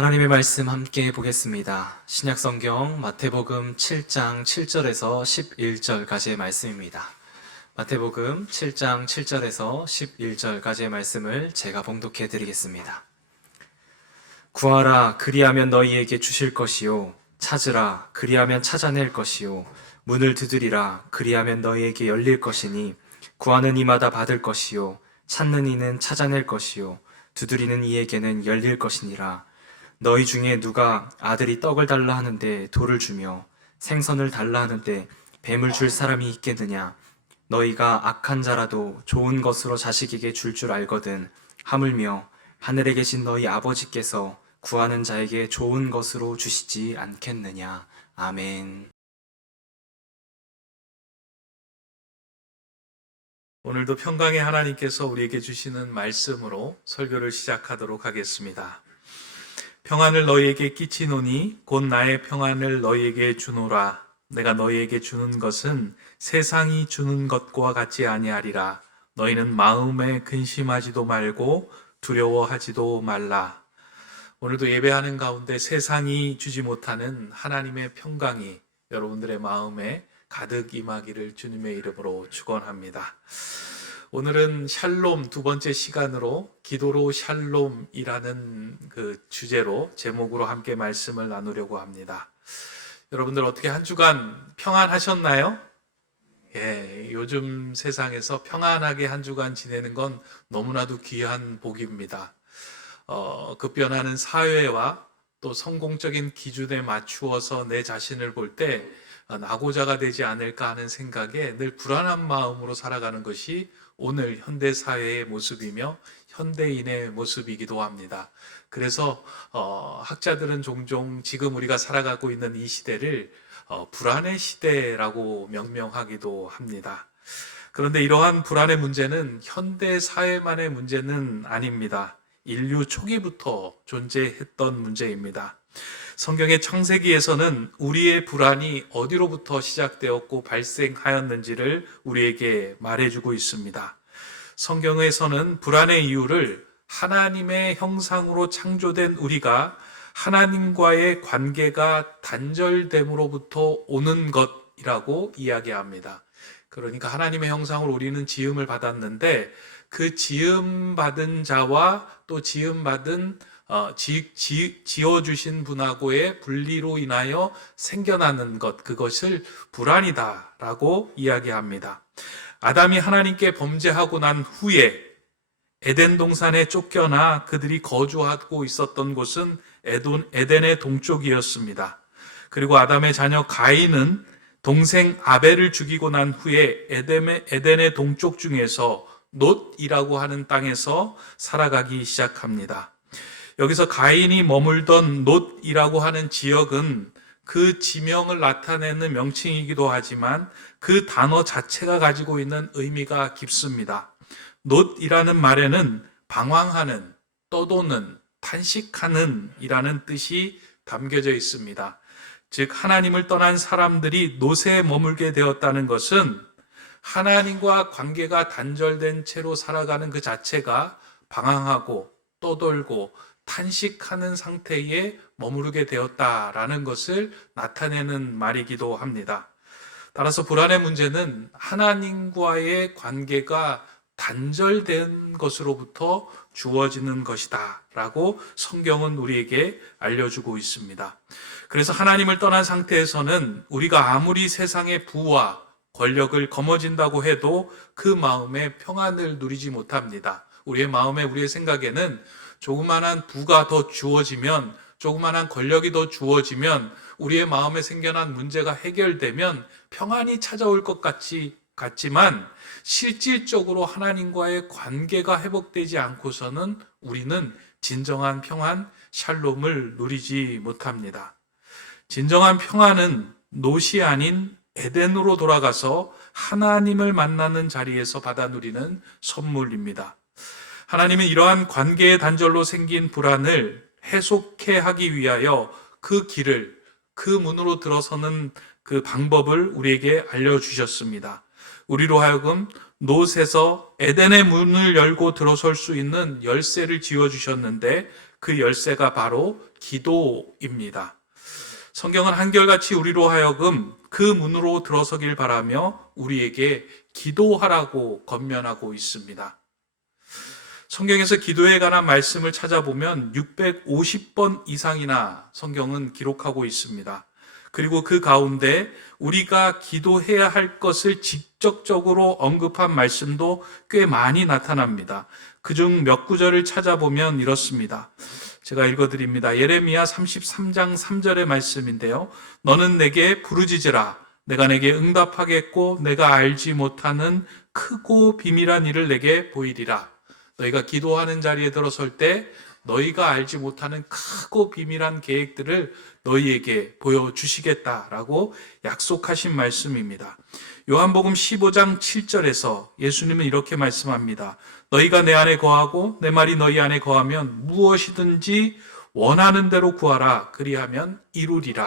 하나님의 말씀 함께 보겠습니다. 신약성경 마태복음 7장 7절에서 11절까지의 말씀입니다. 마태복음 7장 7절에서 11절까지의 말씀을 제가 봉독해 드리겠습니다. 구하라, 그리하면 너희에게 주실 것이요. 찾으라, 그리하면 찾아낼 것이요. 문을 두드리라, 그리하면 너희에게 열릴 것이니 구하는 이마다 받을 것이요. 찾는 이는 찾아낼 것이요. 두드리는 이에게는 열릴 것이니라. 너희 중에 누가 아들이 떡을 달라 하는데 돌을 주며 생선을 달라 하는데 뱀을 줄 사람이 있겠느냐? 너희가 악한 자라도 좋은 것으로 자식에게 줄 알거든. 하물며 하늘에 계신 너희 아버지께서 구하는 자에게 좋은 것으로 주시지 않겠느냐? 아멘. 오늘도 평강의 하나님께서 우리에게 주시는 말씀으로 설교를 시작하도록 하겠습니다. 평안을 너희에게 끼치노니 곧 나의 평안을 너희에게 주노라. 내가 너희에게 주는 것은 세상이 주는 것과 같지 아니하리라. 너희는 마음에 근심하지도 말고 두려워하지도 말라. 오늘도 예배하는 가운데 세상이 주지 못하는 하나님의 평강이 여러분들의 마음에 가득 임하기를 주님의 이름으로 축원합니다. 오늘은 샬롬 두 번째 시간으로 기도로 샬롬이라는 그 주제로 제목으로 함께 말씀을 나누려고 합니다. 여러분들 어떻게 한 주간 평안하셨나요? 요즘 세상에서 평안하게 한 주간 지내는 건 너무나도 귀한 복입니다. 급변하는 사회와 또 성공적인 기준에 맞추어서 내 자신을 볼 때 낙오자가 되지 않을까 하는 생각에 늘 불안한 마음으로 살아가는 것이 오늘 현대 사회의 모습이며 현대인의 모습이기도 합니다. 그래서 학자들은 종종 지금 우리가 살아가고 있는 이 시대를 불안의 시대라고 명명하기도 합니다. 그런데 이러한 불안의 문제는 현대 사회만의 문제는 아닙니다. 인류 초기부터 존재했던 문제입니다. 성경의 창세기에서는 우리의 불안이 어디로부터 시작되었고 발생하였는지를 우리에게 말해주고 있습니다. 성경에서는 불안의 이유를 하나님의 형상으로 창조된 우리가 하나님과의 관계가 단절됨으로부터 오는 것이라고 이야기합니다. 그러니까 하나님의 형상으로 우리는 지음을 받았는데 그 지음받은 자와 또 지어주신 분하고의 분리로 인하여 생겨나는 것, 그것을 불안이다라고 이야기합니다. 아담이 하나님께 범죄하고 난 후에 에덴 동산에 쫓겨나 그들이 거주하고 있었던 곳은 에덴의 동쪽이었습니다. 그리고 아담의 자녀 가인은 동생 아벨을 죽이고 난 후에 에덴의 동쪽 중에서 놋이라고 하는 땅에서 살아가기 시작합니다. 여기서 가인이 머물던 놋이라고 하는 지역은 그 지명을 나타내는 명칭이기도 하지만 그 단어 자체가 가지고 있는 의미가 깊습니다. 놋이라는 말에는 방황하는, 떠도는, 탄식하는 이라는 뜻이 담겨져 있습니다. 즉 하나님을 떠난 사람들이 놋에 머물게 되었다는 것은 하나님과 관계가 단절된 채로 살아가는 그 자체가 방황하고 떠돌고 탄식하는 상태에 머무르게 되었다라는 것을 나타내는 말이기도 합니다. 따라서 불안의 문제는 하나님과의 관계가 단절된 것으로부터 주어지는 것이다 라고 성경은 우리에게 알려주고 있습니다. 그래서 하나님을 떠난 상태에서는 우리가 아무리 세상의 부와 권력을 거머쥔다고 해도 그 마음에 평안을 누리지 못합니다. 우리의 마음에, 우리의 생각에는 조그만한 부가 더 주어지면, 조그만한 권력이 더 주어지면, 우리의 마음에 생겨난 문제가 해결되면 평안이 찾아올 것 같지만 실질적으로 하나님과의 관계가 회복되지 않고서는 우리는 진정한 평안, 샬롬을 누리지 못합니다. 진정한 평안은 놋이 아닌 에덴으로 돌아가서 하나님을 만나는 자리에서 받아 누리는 선물입니다. 하나님은 이러한 관계의 단절로 생긴 불안을 해소케 하기 위하여 그 길을, 그 문으로 들어서는 그 방법을 우리에게 알려주셨습니다. 우리로 하여금 놋에서 에덴의 문을 열고 들어설 수 있는 열쇠를 지어주셨는데 그 열쇠가 바로 기도입니다. 성경은 한결같이 우리로 하여금 그 문으로 들어서길 바라며 우리에게 기도하라고 권면하고 있습니다. 성경에서 기도에 관한 말씀을 찾아보면 650번 이상이나 성경은 기록하고 있습니다. 그리고 그 가운데 우리가 기도해야 할 것을 직접적으로 언급한 말씀도 꽤 많이 나타납니다. 그중 몇 구절을 찾아보면 이렇습니다. 제가 읽어드립니다. 예레미야 33장 3절의 말씀인데요. 너는 내게 부르짖으라. 내가 내게 응답하겠고 내가 알지 못하는 크고 비밀한 일을 내게 보이리라. 너희가 기도하는 자리에 들어설 때 너희가 알지 못하는 크고 비밀한 계획들을 너희에게 보여주시겠다라고 약속하신 말씀입니다. 요한복음 15장 7절에서 예수님은 이렇게 말씀합니다. 너희가 내 안에 거하고 내 말이 너희 안에 거하면 무엇이든지 원하는 대로 구하라. 그리하면 이루리라.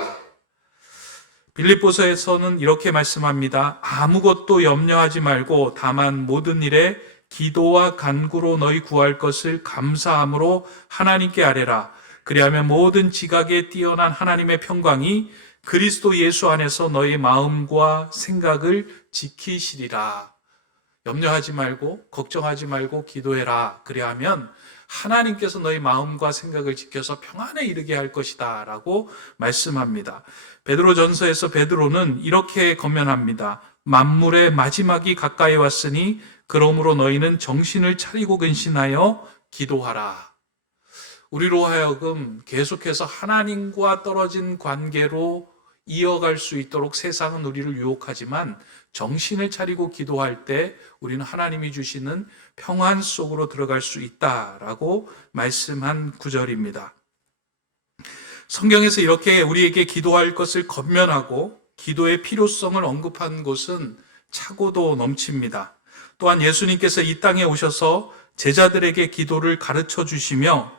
빌립보서에서는 이렇게 말씀합니다. 아무것도 염려하지 말고 다만 모든 일에 기도와 간구로 너희 구할 것을 감사함으로 하나님께 아뢰라. 그리하면 모든 지각에 뛰어난 하나님의 평강이 그리스도 예수 안에서 너희 마음과 생각을 지키시리라. 염려하지 말고 걱정하지 말고 기도해라. 그리하면 하나님께서 너희 마음과 생각을 지켜서 평안에 이르게 할 것이다 라고 말씀합니다. 베드로전서에서 베드로는 이렇게 권면합니다. 만물의 마지막이 가까이 왔으니 그러므로 너희는 정신을 차리고 근신하여 기도하라. 우리로 하여금 계속해서 하나님과 떨어진 관계로 이어갈 수 있도록 세상은 우리를 유혹하지만 정신을 차리고 기도할 때 우리는 하나님이 주시는 평안 속으로 들어갈 수 있다라고 말씀한 구절입니다. 성경에서 이렇게 우리에게 기도할 것을 권면하고 기도의 필요성을 언급한 곳은 차고도 넘칩니다. 또한 예수님께서 이 땅에 오셔서 제자들에게 기도를 가르쳐 주시며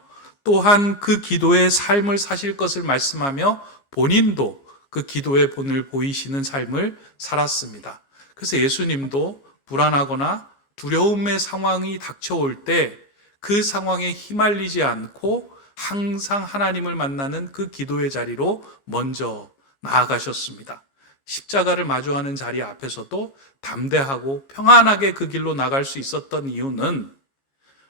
또한 그 기도의 삶을 사실 것을 말씀하며 본인도 그 기도의 본을 보이시는 삶을 살았습니다. 그래서 예수님도 불안하거나 두려움의 상황이 닥쳐올 때 그 상황에 휘말리지 않고 항상 하나님을 만나는 그 기도의 자리로 먼저 나아가셨습니다. 십자가를 마주하는 자리 앞에서도 담대하고 평안하게 그 길로 나갈 수 있었던 이유는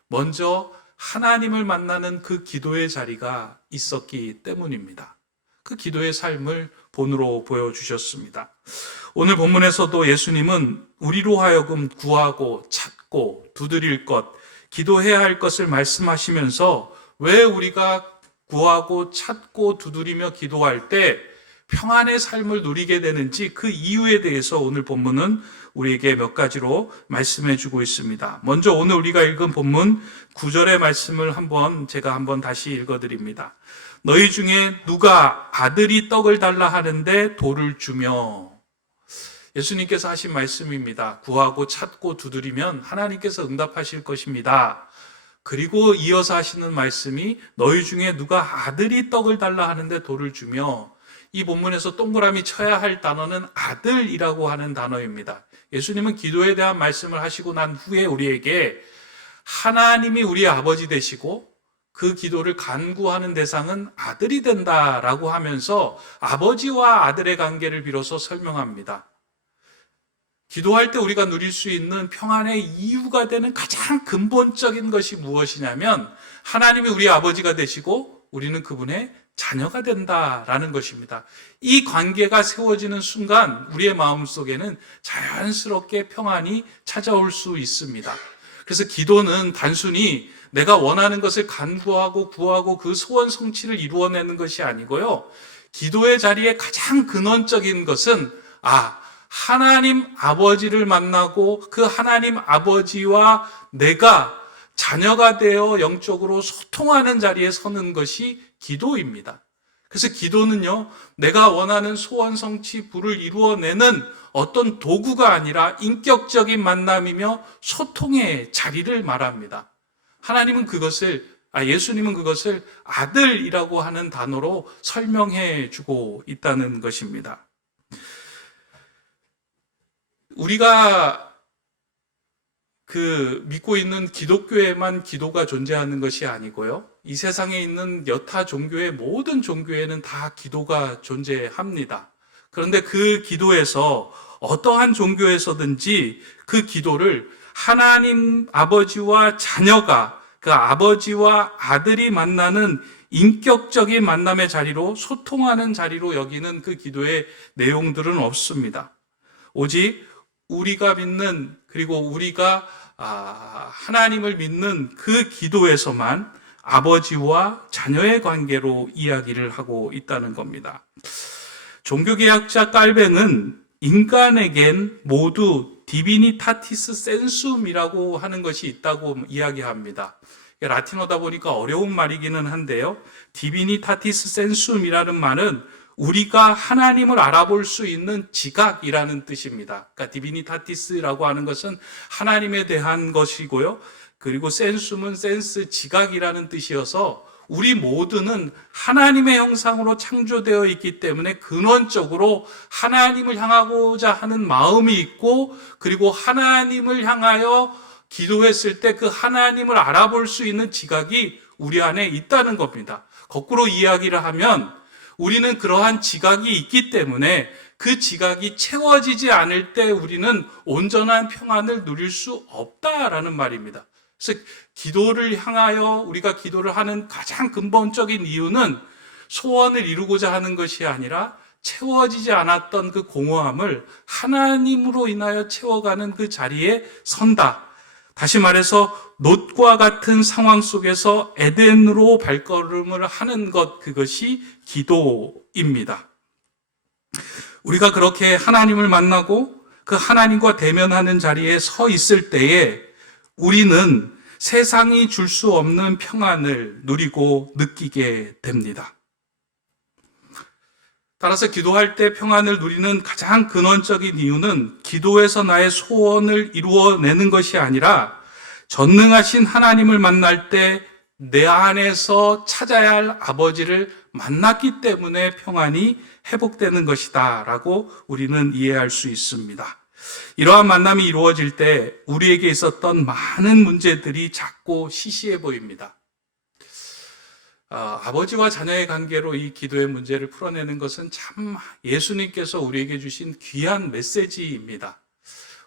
먼저 하나님을 만나는 그 기도의 자리가 있었기 때문입니다. 그 기도의 삶을 본으로 보여주셨습니다. 오늘 본문에서도 예수님은 우리로 하여금 구하고 찾고 두드릴 것, 기도해야 할 것을 말씀하시면서 왜 우리가 구하고 찾고 두드리며 기도할 때 평안의 삶을 누리게 되는지 그 이유에 대해서 오늘 본문은 우리에게 몇 가지로 말씀해 주고 있습니다. 먼저 오늘 우리가 읽은 본문 9절의 말씀을 제가 한번 다시 읽어드립니다. 너희 중에 누가 아들이 떡을 달라 하는데 돌을 주며. 예수님께서 하신 말씀입니다. 구하고 찾고 두드리면 하나님께서 응답하실 것입니다. 그리고 이어서 하시는 말씀이 너희 중에 누가 아들이 떡을 달라 하는데 돌을 주며. 이 본문에서 동그라미 쳐야 할 단어는 아들이라고 하는 단어입니다. 예수님은 기도에 대한 말씀을 하시고 난 후에 우리에게 하나님이 우리의 아버지 되시고 그 기도를 간구하는 대상은 아들이 된다라고 하면서 아버지와 아들의 관계를 비로소 설명합니다. 기도할 때 우리가 누릴 수 있는 평안의 이유가 되는 가장 근본적인 것이 무엇이냐면 하나님이 우리 아버지가 되시고 우리는 그분의 자녀가 된다라는 것입니다. 이 관계가 세워지는 순간 우리의 마음속에는 자연스럽게 평안이 찾아올 수 있습니다. 그래서 기도는 단순히 내가 원하는 것을 간구하고 구하고 그 소원 성취를 이루어내는 것이 아니고요. 기도의 자리에 가장 근원적인 것은 하나님 아버지를 만나고 그 하나님 아버지와 내가 자녀가 되어 영적으로 소통하는 자리에 서는 것이 기도입니다. 그래서 기도는요, 내가 원하는 소원 성취 부를 이루어내는 어떤 도구가 아니라 인격적인 만남이며 소통의 자리를 말합니다. 예수님은 그것을 아들이라고 하는 단어로 설명해 주고 있다는 것입니다. 우리가 그 믿고 있는 기독교에만 기도가 존재하는 것이 아니고요. 이 세상에 있는 여타 종교의 모든 종교에는 다 기도가 존재합니다. 그런데 그 기도에서 어떠한 종교에서든지 그 기도를 하나님 아버지와 자녀가 그 아버지와 아들이 만나는 인격적인 만남의 자리로 소통하는 자리로 여기는 그 기도의 내용들은 없습니다. 오직 우리가 믿는 그리고 우리가 하나님을 믿는 그 기도에서만 아버지와 자녀의 관계로 이야기를 하고 있다는 겁니다. 종교개혁자 깔뱅은 인간에겐 모두 디비니타티스 센숨이라고 하는 것이 있다고 이야기합니다. 라틴어다 보니까 어려운 말이기는 한데요. 디비니타티스 센숨이라는 말은 우리가 하나님을 알아볼 수 있는 지각이라는 뜻입니다. 그러니까 디비니타티스라고 하는 것은 하나님에 대한 것이고요. 그리고 센숨은 센스, 지각이라는 뜻이어서 우리 모두는 하나님의 형상으로 창조되어 있기 때문에 근원적으로 하나님을 향하고자 하는 마음이 있고 그리고 하나님을 향하여 기도했을 때 그 하나님을 알아볼 수 있는 지각이 우리 안에 있다는 겁니다. 거꾸로 이야기를 하면 우리는 그러한 지각이 있기 때문에 그 지각이 채워지지 않을 때 우리는 온전한 평안을 누릴 수 없다라는 말입니다. 그래서 기도를 향하여 우리가 기도를 하는 가장 근본적인 이유는 소원을 이루고자 하는 것이 아니라 채워지지 않았던 그 공허함을 하나님으로 인하여 채워가는 그 자리에 선다. 다시 말해서 놋과 같은 상황 속에서 에덴으로 발걸음을 하는 것, 그것이 기도입니다. 우리가 그렇게 하나님을 만나고 그 하나님과 대면하는 자리에 서 있을 때에 우리는 세상이 줄 수 없는 평안을 누리고 느끼게 됩니다. 따라서 기도할 때 평안을 누리는 가장 근원적인 이유는 기도에서 나의 소원을 이루어내는 것이 아니라 전능하신 하나님을 만날 때 내 안에서 찾아야 할 아버지를 만났기 때문에 평안이 회복되는 것이다 라고 우리는 이해할 수 있습니다. 이러한 만남이 이루어질 때 우리에게 있었던 많은 문제들이 작고 시시해 보입니다. 아버지와 자녀의 관계로 이 기도의 문제를 풀어내는 것은 참 예수님께서 우리에게 주신 귀한 메시지입니다.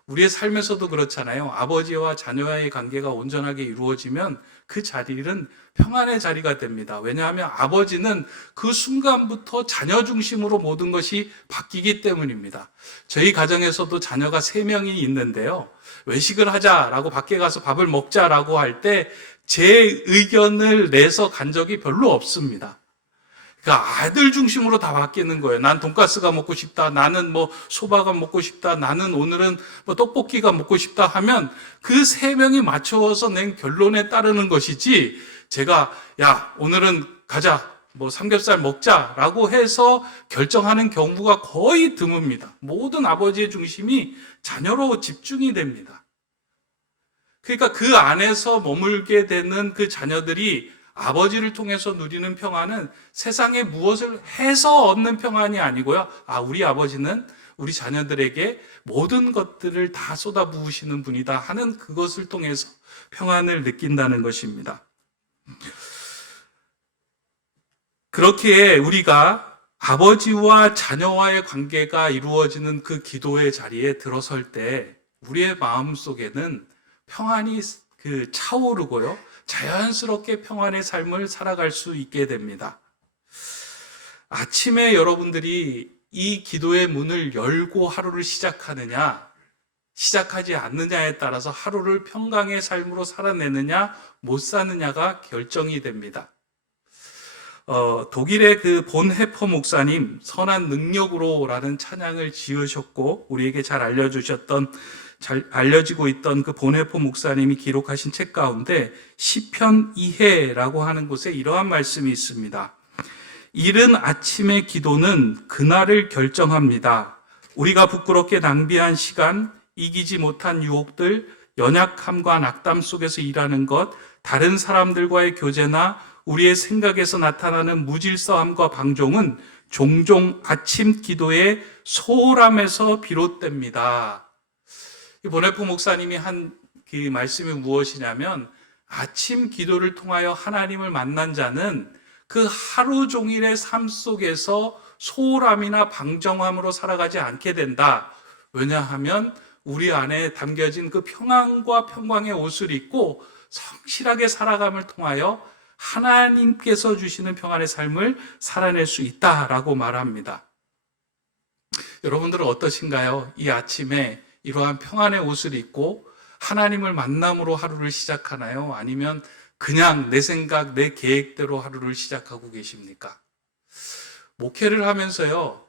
우리의 삶에서도 그렇잖아요. 아버지와 자녀와의 관계가 온전하게 이루어지면 그 자리는 평안의 자리가 됩니다. 왜냐하면 아버지는 그 순간부터 자녀 중심으로 모든 것이 바뀌기 때문입니다. 저희 가정에서도 자녀가 3명이 있는데요. 외식을 하자라고 밖에 가서 밥을 먹자라고 할 때 제 의견을 내서 간 적이 별로 없습니다. 그러니까 아들 중심으로 다 바뀌는 거예요. 난 돈가스가 먹고 싶다. 나는 뭐 소바가 먹고 싶다. 나는 오늘은 뭐 떡볶이가 먹고 싶다 하면 그 3명이 맞춰서 낸 결론에 따르는 것이지 제가 야 오늘은 가자 뭐 삼겹살 먹자라고 해서 결정하는 경우가 거의 드뭅니다. 모든 아버지의 중심이 자녀로 집중이 됩니다. 그러니까 그 안에서 머물게 되는 그 자녀들이 아버지를 통해서 누리는 평안은 세상에 무엇을 해서 얻는 평안이 아니고요. 우리 아버지는 우리 자녀들에게 모든 것들을 다 쏟아부으시는 분이다 하는 그것을 통해서 평안을 느낀다는 것입니다. 그렇게 우리가 아버지와 자녀와의 관계가 이루어지는 그 기도의 자리에 들어설 때 우리의 마음 속에는 평안이 차오르고요. 자연스럽게 평안의 삶을 살아갈 수 있게 됩니다. 아침에 여러분들이 이 기도의 문을 열고 하루를 시작하느냐, 시작하지 않느냐에 따라서 하루를 평강의 삶으로 살아내느냐, 못 사느냐가 결정이 됩니다. 독일의 그 본헤퍼 목사님, 선한 능력으로라는 찬양을 지으셨고, 우리에게 잘 알려지고 있던 그 본헤퍼 목사님이 기록하신 책 가운데 시편 2해라고 하는 곳에 이러한 말씀이 있습니다. 이른 아침의 기도는 그날을 결정합니다. 우리가 부끄럽게 낭비한 시간, 이기지 못한 유혹들, 연약함과 낙담 속에서 일하는 것, 다른 사람들과의 교제나 우리의 생각에서 나타나는 무질서함과 방종은 종종 아침 기도의 소홀함에서 비롯됩니다. 이 본헤퍼 목사님이 한 그 말씀이 무엇이냐면 아침 기도를 통하여 하나님을 만난 자는 그 하루 종일의 삶 속에서 소홀함이나 방정함으로 살아가지 않게 된다. 왜냐하면 우리 안에 담겨진 그 평안과 평강의 옷을 입고 성실하게 살아감을 통하여 하나님께서 주시는 평안의 삶을 살아낼 수 있다라고 말합니다. 여러분들은 어떠신가요? 이 아침에 이러한 평안의 옷을 입고 하나님을 만남으로 하루를 시작하나요? 아니면 그냥 내 생각, 내 계획대로 하루를 시작하고 계십니까? 목회를 하면서요,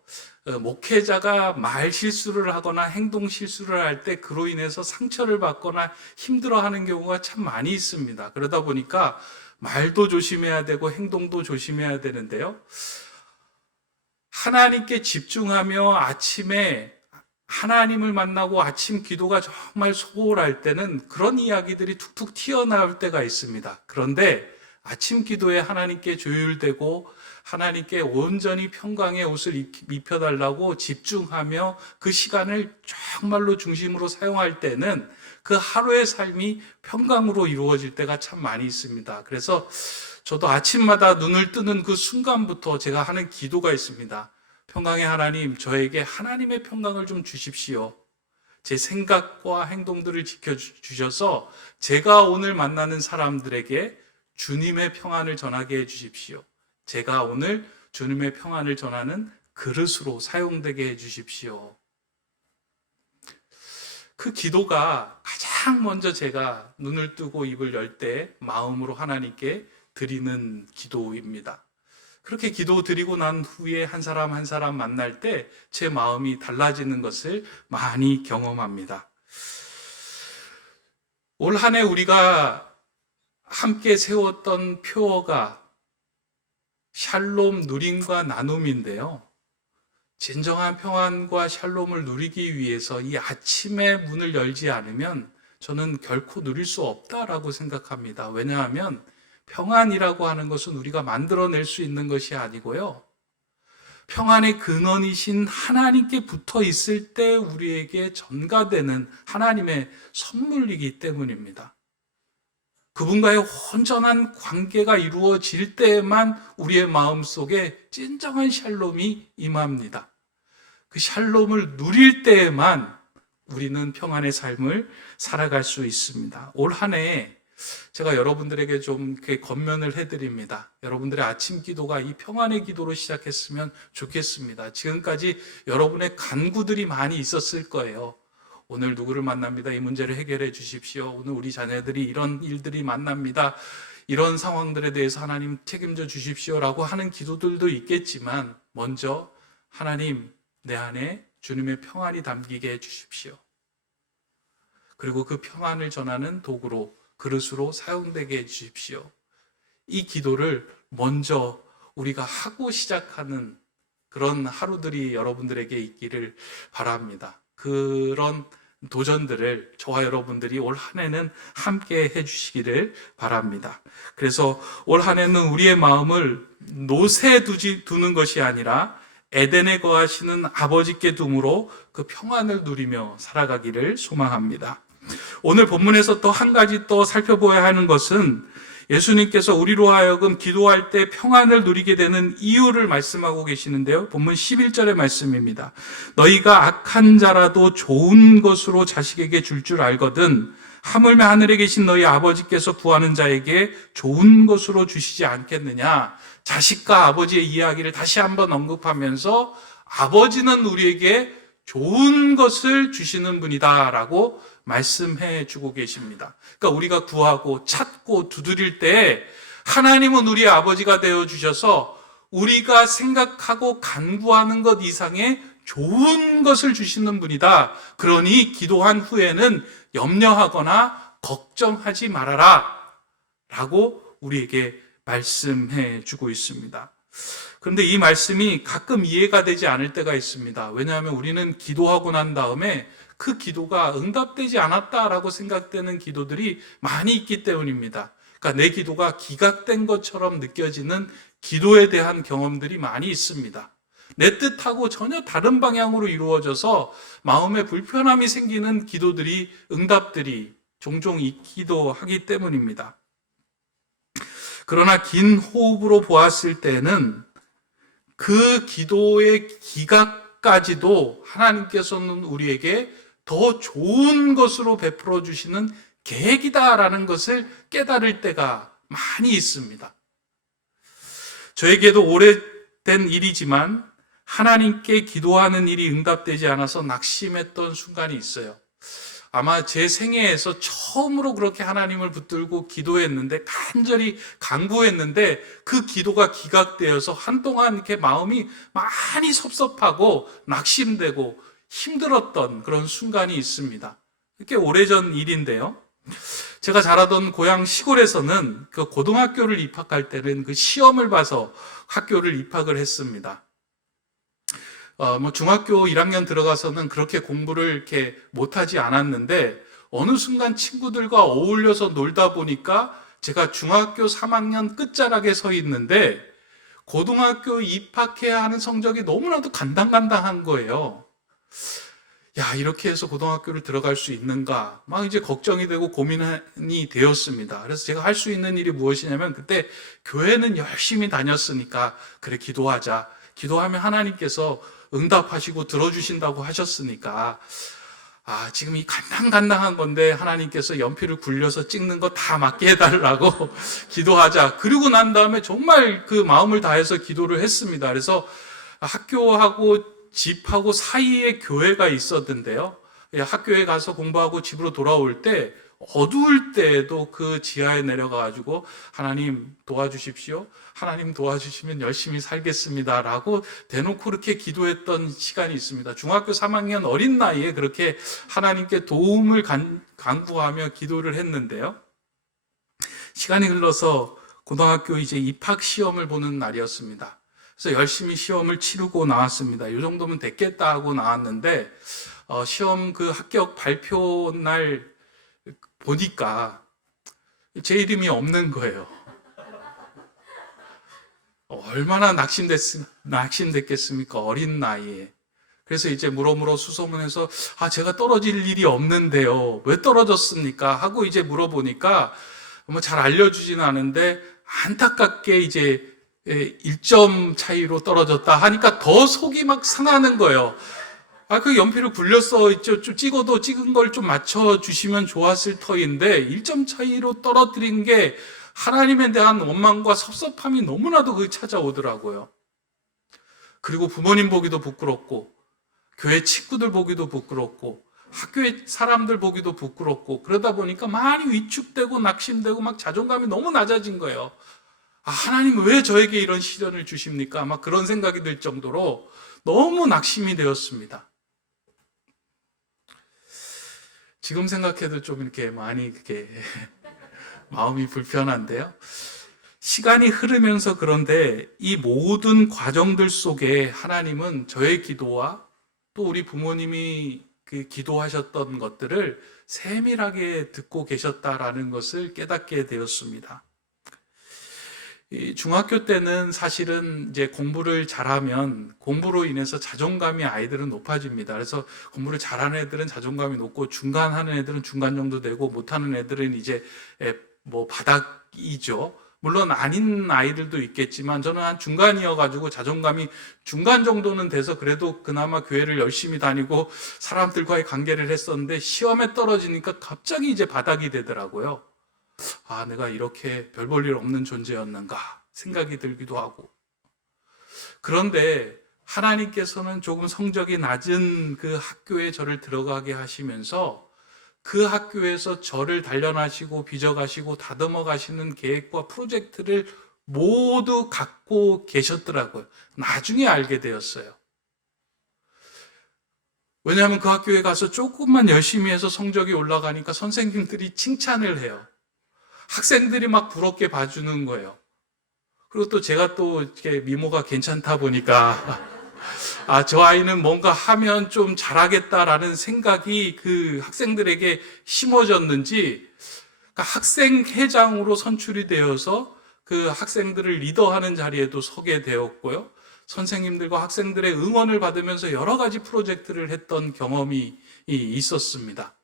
목회자가 말 실수를 하거나 행동 실수를 할 때 그로 인해서 상처를 받거나 힘들어하는 경우가 참 많이 있습니다. 그러다 보니까 말도 조심해야 되고 행동도 조심해야 되는데요. 하나님께 집중하며 아침에 하나님을 만나고 아침 기도가 정말 소홀할 때는 그런 이야기들이 툭툭 튀어나올 때가 있습니다. 그런데 아침 기도에 하나님께 조율되고 하나님께 온전히 평강의 옷을 입혀달라고 집중하며 그 시간을 정말로 중심으로 사용할 때는 그 하루의 삶이 평강으로 이루어질 때가 참 많이 있습니다. 그래서 저도 아침마다 눈을 뜨는 그 순간부터 제가 하는 기도가 있습니다. 평강의 하나님, 저에게 하나님의 평강을 좀 주십시오. 제 생각과 행동들을 지켜주셔서 제가 오늘 만나는 사람들에게 주님의 평안을 전하게 해주십시오. 제가 오늘 주님의 평안을 전하는 그릇으로 사용되게 해주십시오. 그 기도가 가장 먼저 제가 눈을 뜨고 입을 열 때 마음으로 하나님께 드리는 기도입니다. 그렇게 기도 드리고 난 후에 한 사람 한 사람 만날 때 제 마음이 달라지는 것을 많이 경험합니다. 올 한 해 우리가 함께 세웠던 표어가 샬롬, 누림과 나눔인데요. 진정한 평안과 샬롬을 누리기 위해서 이 아침의 문을 열지 않으면 저는 결코 누릴 수 없다라고 생각합니다. 왜냐하면 평안이라고 하는 것은 우리가 만들어낼 수 있는 것이 아니고요. 평안의 근원이신 하나님께 붙어 있을 때 우리에게 전가되는 하나님의 선물이기 때문입니다. 그분과의 온전한 관계가 이루어질 때에만 우리의 마음속에 진정한 샬롬이 임합니다. 그 샬롬을 누릴 때에만 우리는 평안의 삶을 살아갈 수 있습니다. 올 한 해 제가 여러분들에게 좀 권면을 해드립니다. 여러분들의 아침 기도가 이 평안의 기도로 시작했으면 좋겠습니다. 지금까지 여러분의 간구들이 많이 있었을 거예요. 오늘 누구를 만납니다. 이 문제를 해결해 주십시오. 오늘 우리 자녀들이 이런 일들이 만납니다. 이런 상황들에 대해서 하나님 책임져 주십시오라고 하는 기도들도 있겠지만 먼저 하나님 내 안에 주님의 평안이 담기게 해 주십시오. 그리고 그 평안을 전하는 도구로 그릇으로 사용되게 해 주십시오. 이 기도를 먼저 우리가 하고 시작하는 그런 하루들이 여러분들에게 있기를 바랍니다. 그런 도전들을 저와 여러분들이 올 한 해는 함께 해주시기를 바랍니다. 그래서 올 한 해는 우리의 마음을 노새 두는 것이 아니라 에덴에 거하시는 아버지께 둠으로 그 평안을 누리며 살아가기를 소망합니다. 오늘 본문에서 또 한 가지 또 살펴보아야 하는 것은 예수님께서 우리로 하여금 기도할 때 평안을 누리게 되는 이유를 말씀하고 계시는데요. 본문 11절의 말씀입니다. 너희가 악한 자라도 좋은 것으로 자식에게 줄 줄 알거든 하물며 하늘에 계신 너희 아버지께서 구하는 자에게 좋은 것으로 주시지 않겠느냐. 자식과 아버지의 이야기를 다시 한번 언급하면서 아버지는 우리에게 좋은 것을 주시는 분이다라고 말씀해 주고 계십니다. 그러니까 우리가 구하고 찾고 두드릴 때 하나님은 우리의 아버지가 되어 주셔서 우리가 생각하고 간구하는 것 이상의 좋은 것을 주시는 분이다. 그러니 기도한 후에는 염려하거나 걱정하지 말아라 라고 우리에게 말씀해 주고 있습니다. 그런데 이 말씀이 가끔 이해가 되지 않을 때가 있습니다. 왜냐하면 우리는 기도하고 난 다음에 그 기도가 응답되지 않았다라고 생각되는 기도들이 많이 있기 때문입니다. 그러니까 내 기도가 기각된 것처럼 느껴지는 기도에 대한 경험들이 많이 있습니다. 내 뜻하고 전혀 다른 방향으로 이루어져서 마음에 불편함이 생기는 기도들이, 응답들이 종종 있기도 하기 때문입니다. 그러나 긴 호흡으로 보았을 때는 그 기도의 기각까지도 하나님께서는 우리에게 더 좋은 것으로 베풀어 주시는 계획이다라는 것을 깨달을 때가 많이 있습니다. 저에게도 오래된 일이지만 하나님께 기도하는 일이 응답되지 않아서 낙심했던 순간이 있어요. 아마 제 생애에서 처음으로 그렇게 하나님을 붙들고 기도했는데, 간절히 간구했는데 그 기도가 기각되어서 한동안 이렇게 마음이 많이 섭섭하고 낙심되고 힘들었던 그런 순간이 있습니다. 이렇게 오래전 일인데요. 제가 자라던 고향 시골에서는 그 고등학교를 입학할 때는 그 시험을 봐서 학교를 입학을 했습니다. 중학교 1학년 들어가서는 그렇게 공부를 이렇게 못하지 않았는데, 어느 순간 친구들과 어울려서 놀다 보니까 제가 중학교 3학년 끝자락에 서 있는데, 고등학교 입학해야 하는 성적이 너무나도 간당간당한 거예요. 야, 이렇게 해서 고등학교를 들어갈 수 있는가? 막 이제 걱정이 되고 고민이 되었습니다. 그래서 제가 할 수 있는 일이 무엇이냐면, 그때 교회는 열심히 다녔으니까, 그래, 기도하자. 기도하면 하나님께서 응답하시고 들어주신다고 하셨으니까, 지금 이 간당간당한 건데 하나님께서 연필을 굴려서 찍는 거 다 맞게 해달라고 기도하자. 그리고 난 다음에 정말 그 마음을 다해서 기도를 했습니다. 그래서 학교하고 집하고 사이에 교회가 있었는데요. 학교에 가서 공부하고 집으로 돌아올 때, 어두울 때에도 그 지하에 내려가가지고 하나님 도와주십시오. 하나님 도와주시면 열심히 살겠습니다. 라고 대놓고 그렇게 기도했던 시간이 있습니다. 중학교 3학년 어린 나이에 그렇게 하나님께 도움을 간구하며 기도를 했는데요. 시간이 흘러서 고등학교 이제 입학 시험을 보는 날이었습니다. 그래서 열심히 시험을 치르고 나왔습니다. 이 정도면 됐겠다 하고 나왔는데, 시험 그 합격 발표 날 보니까 제 이름이 없는 거예요. 얼마나 낙심됐겠습니까? 어린 나이에. 그래서 이제 물어물어 수소문해서, 제가 떨어질 일이 없는데요. 왜 떨어졌습니까? 하고 이제 물어보니까 뭐 잘 알려주지는 않은데, 안타깝게 이제 1점 차이로 떨어졌다 하니까 더 속이 막 상하는 거예요. 그 연필을 굴렸어. 좀 찍어도 찍은 걸 좀 맞춰주시면 좋았을 터인데, 1점 차이로 떨어뜨린 게 하나님에 대한 원망과 섭섭함이 너무나도 찾아오더라고요. 그리고 부모님 보기도 부끄럽고, 교회 친구들 보기도 부끄럽고, 학교의 사람들 보기도 부끄럽고, 그러다 보니까 많이 위축되고 낙심되고 막 자존감이 너무 낮아진 거예요. 하나님 왜 저에게 이런 시련을 주십니까? 막 그런 생각이 들 정도로 너무 낙심이 되었습니다. 지금 생각해도 좀 이렇게 많이 이렇게 마음이 불편한데요. 시간이 흐르면서 그런데 이 모든 과정들 속에 하나님은 저의 기도와 또 우리 부모님이 그 기도하셨던 것들을 세밀하게 듣고 계셨다라는 것을 깨닫게 되었습니다. 이 중학교 때는 사실은 이제 공부를 잘하면 공부로 인해서 자존감이 아이들은 높아집니다. 그래서 공부를 잘하는 애들은 자존감이 높고, 중간 하는 애들은 중간 정도 되고, 못하는 애들은 이제 뭐 바닥이죠. 물론 아닌 아이들도 있겠지만 저는 한 중간이어가지고 자존감이 중간 정도는 돼서 그래도 그나마 교회를 열심히 다니고 사람들과의 관계를 했었는데, 시험에 떨어지니까 갑자기 이제 바닥이 되더라고요. 내가 이렇게 별 볼 일 없는 존재였는가 생각이 들기도 하고. 그런데 하나님께서는 조금 성적이 낮은 그 학교에 저를 들어가게 하시면서 그 학교에서 저를 단련하시고 빚어가시고 다듬어 가시는 계획과 프로젝트를 모두 갖고 계셨더라고요. 나중에 알게 되었어요. 왜냐하면 그 학교에 가서 조금만 열심히 해서 성적이 올라가니까 선생님들이 칭찬을 해요. 학생들이 막 부럽게 봐주는 거예요. 그리고 또 제가 또 이렇게 미모가 괜찮다 보니까 저 아이는 뭔가 하면 좀 잘하겠다라는 생각이 그 학생들에게 심어졌는지, 그러니까 학생회장으로 선출이 되어서 그 학생들을 리더하는 자리에도 서게 되었고요. 선생님들과 학생들의 응원을 받으면서 여러 가지 프로젝트를 했던 경험이 있었습니다.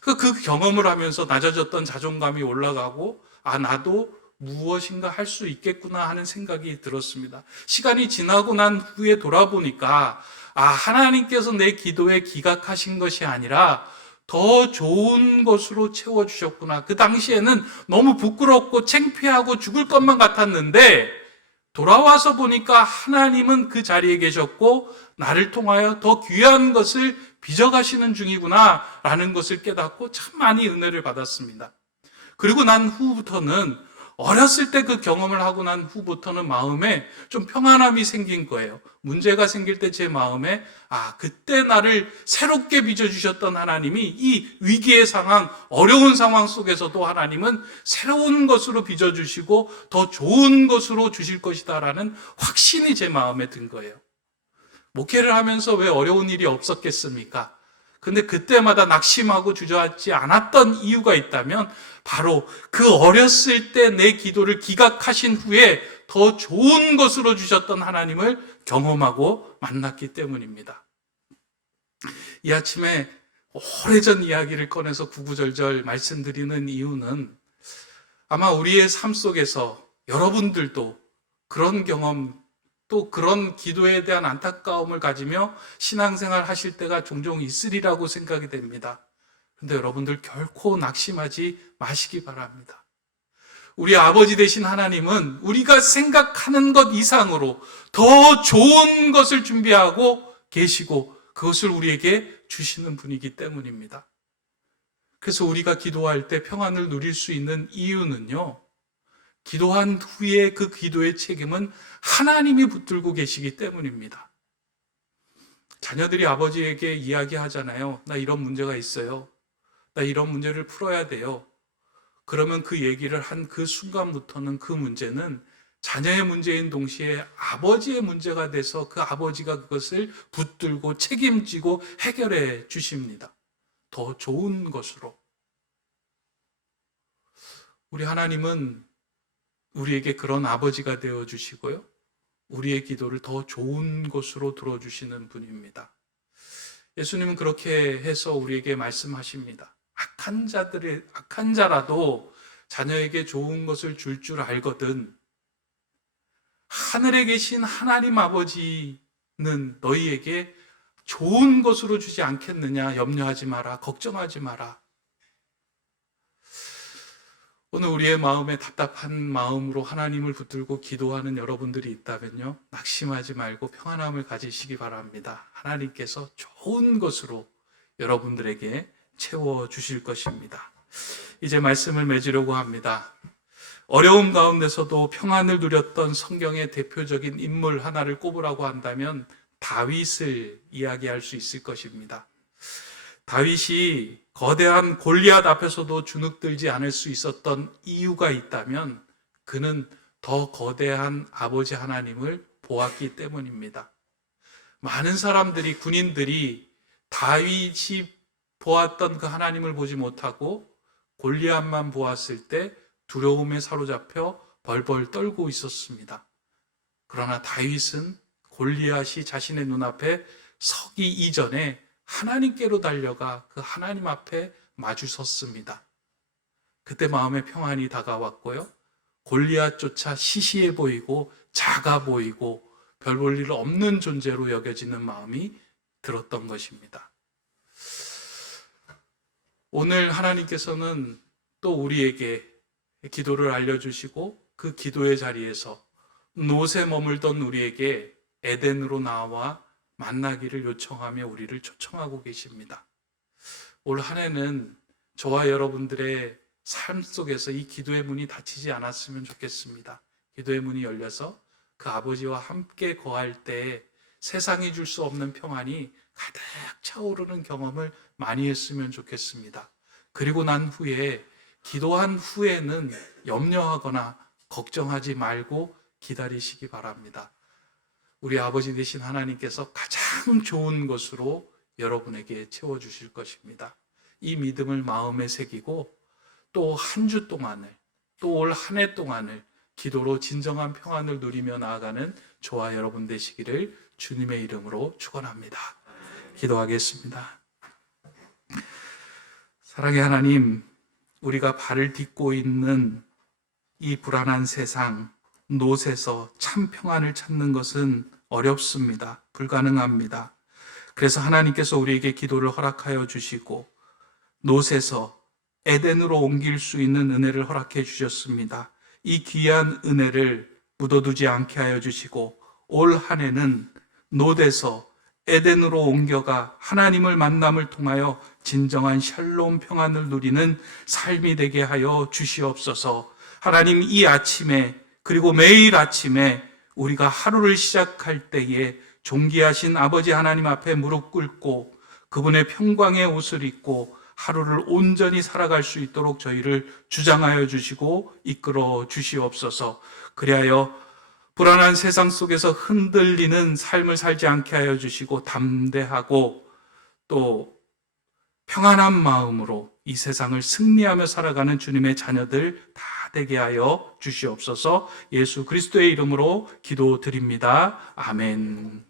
그 경험을 하면서 낮아졌던 자존감이 올라가고, 나도 무엇인가 할 수 있겠구나 하는 생각이 들었습니다. 시간이 지나고 난 후에 돌아보니까, 하나님께서 내 기도에 기각하신 것이 아니라 더 좋은 것으로 채워주셨구나. 그 당시에는 너무 부끄럽고 창피하고 죽을 것만 같았는데, 돌아와서 보니까 하나님은 그 자리에 계셨고 나를 통하여 더 귀한 것을 빚어가시는 중이구나 라는 것을 깨닫고 참 많이 은혜를 받았습니다. 그리고 난 후부터는, 어렸을 때 그 경험을 하고 난 후부터는 마음에 좀 평안함이 생긴 거예요. 문제가 생길 때 제 마음에, 그때 나를 새롭게 빚어주셨던 하나님이 이 위기의 상황, 어려운 상황 속에서도 하나님은 새로운 것으로 빚어주시고 더 좋은 것으로 주실 것이다 라는 확신이 제 마음에 든 거예요. 목회를 하면서 왜 어려운 일이 없었겠습니까? 근데 그때마다 낙심하고 주저앉지 않았던 이유가 있다면 바로 그 어렸을 때 내 기도를 기각하신 후에 더 좋은 것으로 주셨던 하나님을 경험하고 만났기 때문입니다. 이 아침에 오래전 이야기를 꺼내서 구구절절 말씀드리는 이유는, 아마 우리의 삶 속에서 여러분들도 그런 경험, 또 그런 기도에 대한 안타까움을 가지며 신앙생활 하실 때가 종종 있으리라고 생각이 됩니다. 그런데 여러분들 결코 낙심하지 마시기 바랍니다. 우리 아버지 되신 하나님은 우리가 생각하는 것 이상으로 더 좋은 것을 준비하고 계시고 그것을 우리에게 주시는 분이기 때문입니다. 그래서 우리가 기도할 때 평안을 누릴 수 있는 이유는요, 기도한 후에 그 기도의 책임은 하나님이 붙들고 계시기 때문입니다. 자녀들이 아버지에게 이야기하잖아요. 나 이런 문제가 있어요. 나 이런 문제를 풀어야 돼요. 그러면 그 얘기를 한 그 순간부터는 그 문제는 자녀의 문제인 동시에 아버지의 문제가 돼서 그 아버지가 그것을 붙들고 책임지고 해결해 주십니다. 더 좋은 것으로. 우리 하나님은 우리에게 그런 아버지가 되어 주시고요, 우리의 기도를 더 좋은 것으로 들어주시는 분입니다. 예수님은 그렇게 해서 우리에게 말씀하십니다. 악한 자라도 자녀에게 좋은 것을 줄 줄 알거든. 하늘에 계신 하나님 아버지는 너희에게 좋은 것으로 주지 않겠느냐. 염려하지 마라. 걱정하지 마라. 오늘 우리의 마음에 답답한 마음으로 하나님을 붙들고 기도하는 여러분들이 있다면요, 낙심하지 말고 평안함을 가지시기 바랍니다. 하나님께서 좋은 것으로 여러분들에게 채워주실 것입니다. 이제 말씀을 맺으려고 합니다. 어려움 가운데서도 평안을 누렸던 성경의 대표적인 인물 하나를 꼽으라고 한다면 다윗을 이야기할 수 있을 것입니다. 다윗이 거대한 골리앗 앞에서도 주눅들지 않을 수 있었던 이유가 있다면 그는 더 거대한 아버지 하나님을 보았기 때문입니다. 많은 사람들이, 군인들이 다윗이 보았던 그 하나님을 보지 못하고 골리앗만 보았을 때 두려움에 사로잡혀 벌벌 떨고 있었습니다. 그러나 다윗은 골리앗이 자신의 눈앞에 서기 이전에 하나님께로 달려가 그 하나님 앞에 마주 섰습니다. 그때 마음의 평안이 다가왔고요, 골리앗조차 시시해 보이고 작아 보이고 별 볼 일 없는 존재로 여겨지는 마음이 들었던 것입니다. 오늘 하나님께서는 또 우리에게 기도를 알려주시고 그 기도의 자리에서 놋에 머물던 우리에게 에덴으로 나와 만나기를 요청하며 우리를 초청하고 계십니다. 올 한 해는 저와 여러분들의 삶 속에서 이 기도의 문이 닫히지 않았으면 좋겠습니다. 기도의 문이 열려서 그 아버지와 함께 거할 때 세상이 줄 수 없는 평안이 가득 차오르는 경험을 많이 했으면 좋겠습니다. 그리고 난 후에, 기도한 후에는 염려하거나 걱정하지 말고 기다리시기 바랍니다. 우리 아버지 되신 하나님께서 가장 좋은 것으로 여러분에게 채워주실 것입니다. 이 믿음을 마음에 새기고 또 한 주 동안을, 또 올 한 해 동안을 기도로 진정한 평안을 누리며 나아가는 저와 여러분 되시기를 주님의 이름으로 축원합니다. 기도하겠습니다. 사랑의 하나님, 우리가 발을 딛고 있는 이 불안한 세상, 노세서 참 평안을 찾는 것은 어렵습니다. 불가능합니다. 그래서 하나님께서 우리에게 기도를 허락하여 주시고 노세서 에덴으로 옮길 수 있는 은혜를 허락해 주셨습니다. 이 귀한 은혜를 묻어두지 않게 하여 주시고 올 한 해는 노대서 에덴으로 옮겨가 하나님을 만남을 통하여 진정한 샬롬 평안을 누리는 삶이 되게 하여 주시옵소서. 하나님, 이 아침에 그리고 매일 아침에 우리가 하루를 시작할 때에 존귀하신 아버지 하나님 앞에 무릎 꿇고 그분의 평강의 옷을 입고 하루를 온전히 살아갈 수 있도록 저희를 주장하여 주시고 이끌어 주시옵소서. 그리하여 불안한 세상 속에서 흔들리는 삶을 살지 않게 하여 주시고 담대하고 또 평안한 마음으로 이 세상을 승리하며 살아가는 주님의 자녀들 다 되게 하여 주시옵소서. 예수 그리스도의 이름으로 기도드립니다. 아멘.